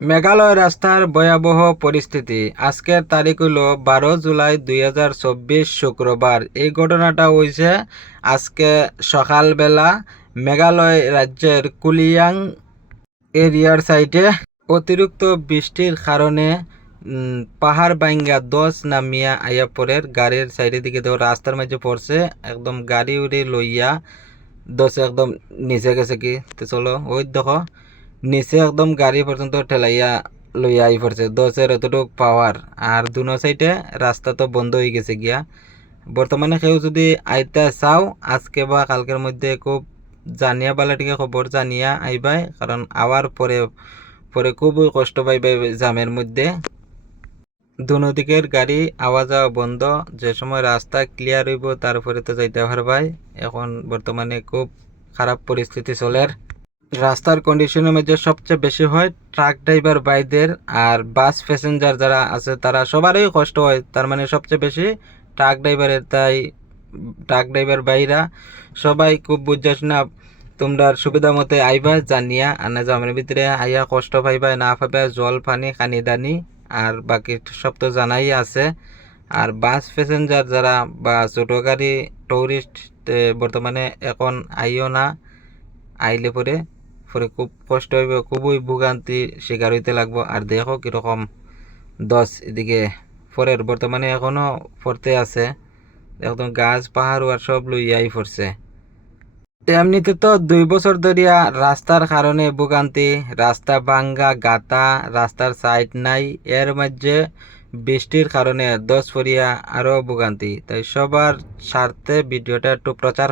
মেঘালয় রাস্তার ভয়াবহ পরিস্থিতি। আজকের তারিখ হলো 12 জুলাই 2024 শুক্রবার। এই ঘটনাটা হয়েছে আজকে সকালবেলা মেঘালয় রাজ্যের কুলিয়াং এরিয়ার সাইডে। অতিরিক্ত বৃষ্টির কারণে পাহাড় ভাঙ্গা দশ নামিয়া আইয়া পরের গাড়ির সাইডের দিকে দেখো রাস্তার মাঝে পড়ছে, একদম গাড়ি উড়ে লইয়া দশ একদম নিচে গেছে কি। তো চলো ওই দেখো নিচে একদম গাড়ি পর্যন্ত ঠেলাইয়া লইয়া আই পড়ছে, দশের এতটুক পাওয়ার। আর দুনো সাইডে রাস্তা তো বন্ধ হয়ে গেছে গিয়া। বর্তমানে কেউ যদি আইতে চাও আজকে বা কালকের মধ্যে খুব জানিয়া বালাটিকে খবর জানিয়া আইবাই, কারণ আওয়ার পরে পরে খুবই কষ্ট পাইবে জামের মধ্যে। দুনো দিকের গাড়ি আওয়া যাওয়া বন্ধ। যে সময় রাস্তা ক্লিয়ার হইব তারপরে তো যাইতে পারবাই। এখন বর্তমানে খুব খারাপ পরিস্থিতি চলের। রাস্তার কন্ডিশনের মধ্যে সবচেয়ে বেশি হয় ট্রাক ড্রাইভার ভাইদের, আর বাস প্যাসেঞ্জার যারা আছে তারা সবারই কষ্ট হয়। তার মানে সবচেয়ে বেশি ট্রাক ড্রাইভারের। তাই ট্রাক ড্রাইভার ভাইরা সবাই খুব বুঝাস না, তোমরা সুবিধা মতে আইবা জানিয়া আনা জামের ভিতরে আইয়া কষ্ট পাইবা না পাইবা, জল পানি কানি দানি আর বাকি সব তো জানাই আছে। আর বাস প্যাসেঞ্জার যারা বা ছোটো গাড়ি টুরিস্ট বর্তমানে এখন আইও না, আইলে পরে পরে খুব কষ্ট হইবে, খুবই ভোগান্তি শিকার হইতে লাগবো। আর দেখো কিরকম দশ এদিকে পরের বর্তমানে এখনো পড়তে আছে, একদম গাছ পাহাড় আর সব লইয়াই পড়ছে। এমনিতে তো 2 বছর ধরিয়া রাস্তার কারণে ভোগান্তি, রাস্তা ভাঙ্গা গাতা, রাস্তার সাইড নাই। এর মাঝে বৃষ্টির কারণে 10 ফরিয়া আরো ভোগান্তি। তাই সবার স্বার্থে ভিডিওটা একটু প্রচার